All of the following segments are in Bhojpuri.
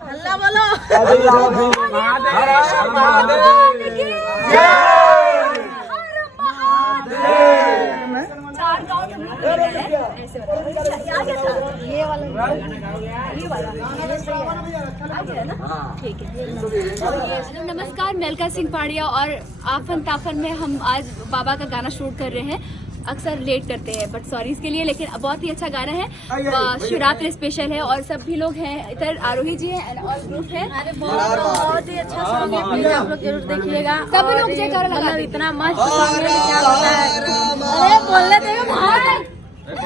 हल्ला बोलो। नमस्कार, मैं अलका सिंह पहाड़िया और आफन ताफन में हम आज बाबा का गाना शूट कर रहे हैं। अक्सर लेट करते हैं बट सॉरी इसके लिए, लेकिन बहुत ही अच्छा गाना है। शिवरात्रि स्पेशल है और सभी लोग हैं इधर। आरोही जी हैं और ग्रुप है। बहुत ही अच्छा सॉन्ग है, प्लीज आप लोग जरूर देखिएगा। सभी लोग जयकारा लगा मतलब इतना मस्त सॉन्ग है, क्या बताएं। अरे बोलने दे भाई,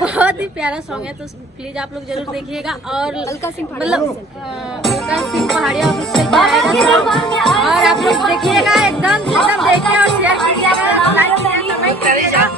बहुत ही प्यारा सॉन्ग है, तो प्लीज आप लोग जरूर देखिएगा। और अलका सिंह मतलब अलका सिंह पहाड़िया ऑफिशियल पे आएगा और आप लोग देखिएगा, एकदम देखिए और शेयर कीजिएगा, लाइक कमेंट करिएगा।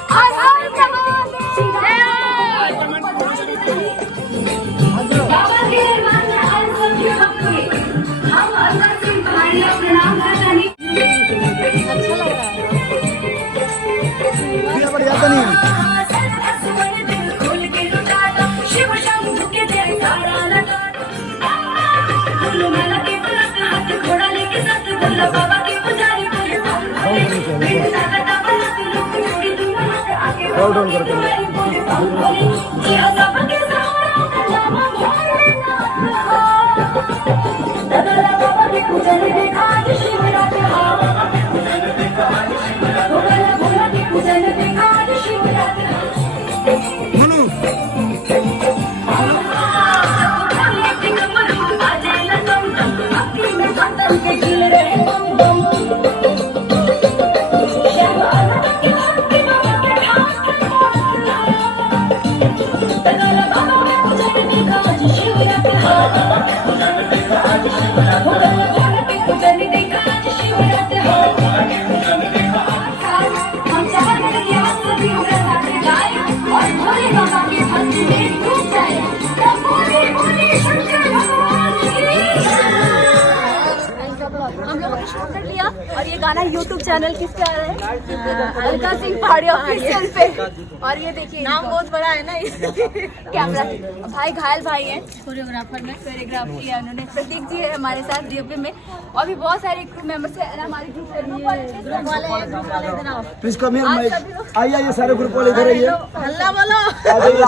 हम लोगों ने शूट कर लिया और ये गाना YouTube चैनल किस पे आ रहा है? अलका सिंह पहाड़िया ऑफिशियल पे। और ये देखिए नाम बहुत बड़ा है ना, कैमरा भाई घायल भाई हैं, कोरियोग्राफर में कोरियोग्राफ किया उन्होंने। प्रतीक जी है हमारे साथ डीओपी में और भी बहुत सारे क्रू मेंबर्स हैं हमारे ग्रुप वाले प्लीज कम हियर माइक। आइए सारे ग्रुप वाले इधर आइए। हल्ला बोलो। आ जाइए।